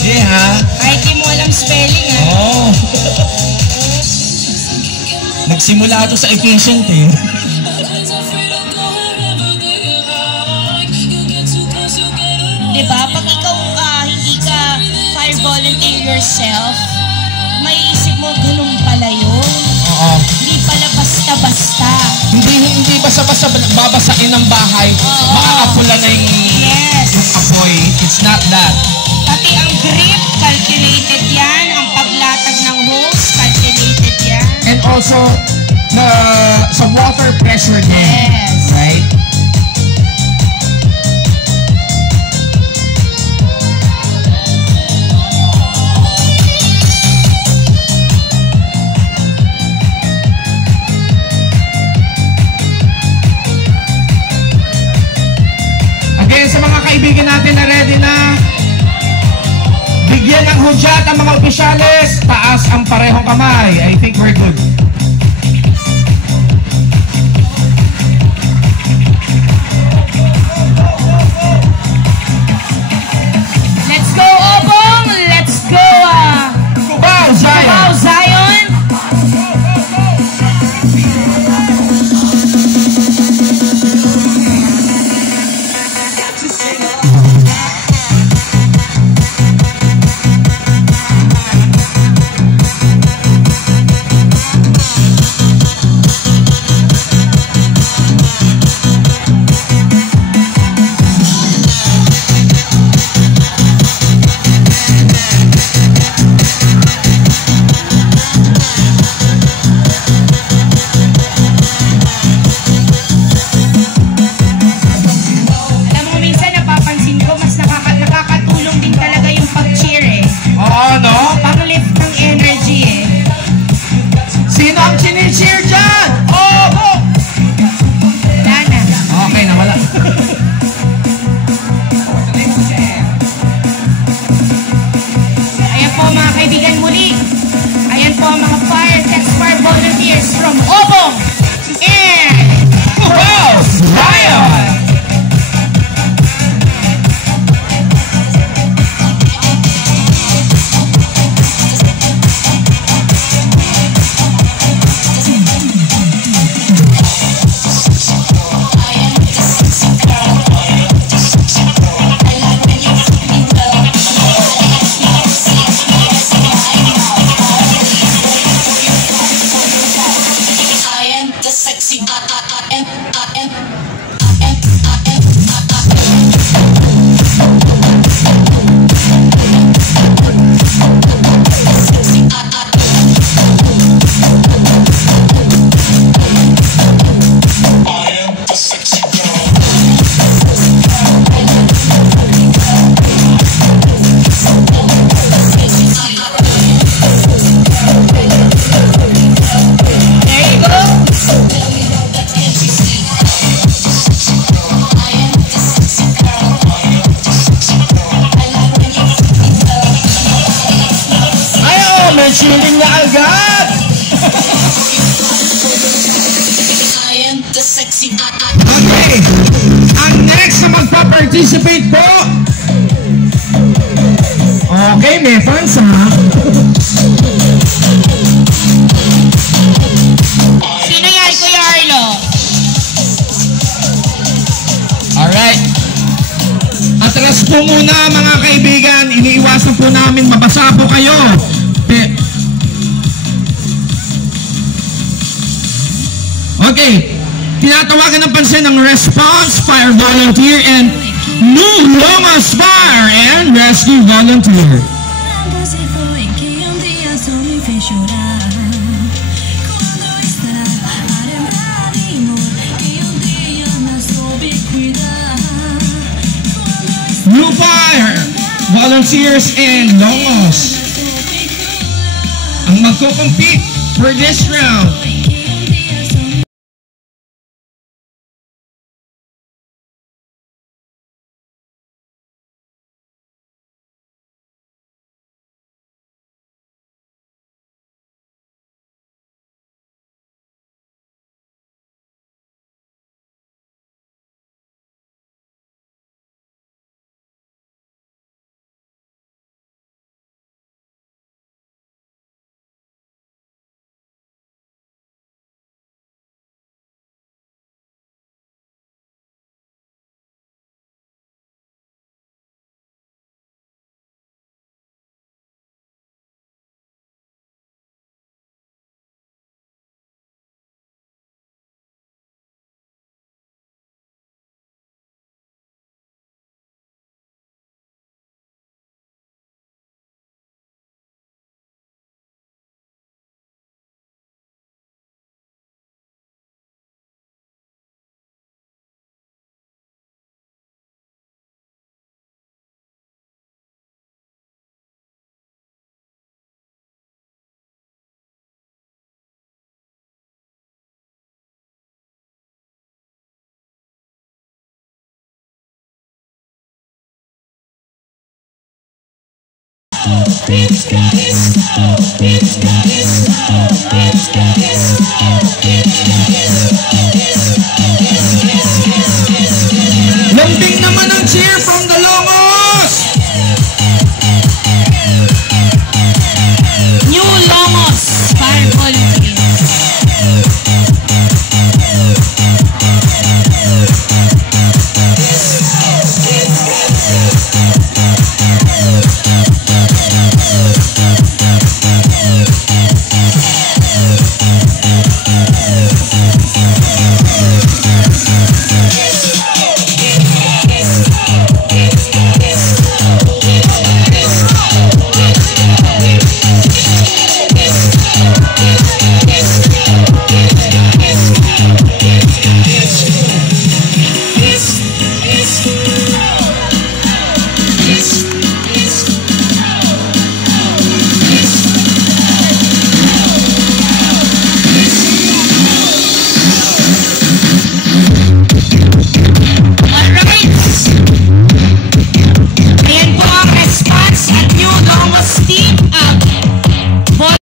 Yeah. Kahit di mo alam spelling, ha? Oh. Nagsimula ito sa efficient eh. Diba? Pag ikaw hindi ka fire volunteer yourself, may isip mo, ganun pala yun. Oo. Hindi pala basta-basta. Hindi basta-basta babasain ng bahay. Oo. Makakapula na yung apoy. It's not that. Pati ang grip, calculated yan. Ang paglatag ng hose, calculated yan. And also, sa water pressure din. Yes. Right? Again, sa mga kaibigan natin na ready na, bigyan ng hudyat ang mga opisyales, taas ang parehong kamay. I think we're good. Let's go, Obong! Let's go, Cubao, Zion! Cubao, Zion! From Obong and Cubao, Zion! Mentionin na agad! Okay! Ang next na magpa-participate po! Okay, may fans ha? Sino yan, Kuya Arlo? Alright. Atras po muna mga kaibigan. Iniiwasan po namin mabasa po kayo. Okay, tinatawagan ng pansin ng Response Fire Volunteer and New Lomas Fire and Rescue Volunteer. New Fire Volunteers and Longos ang magko-compete for this round. Lambing naman ang cheer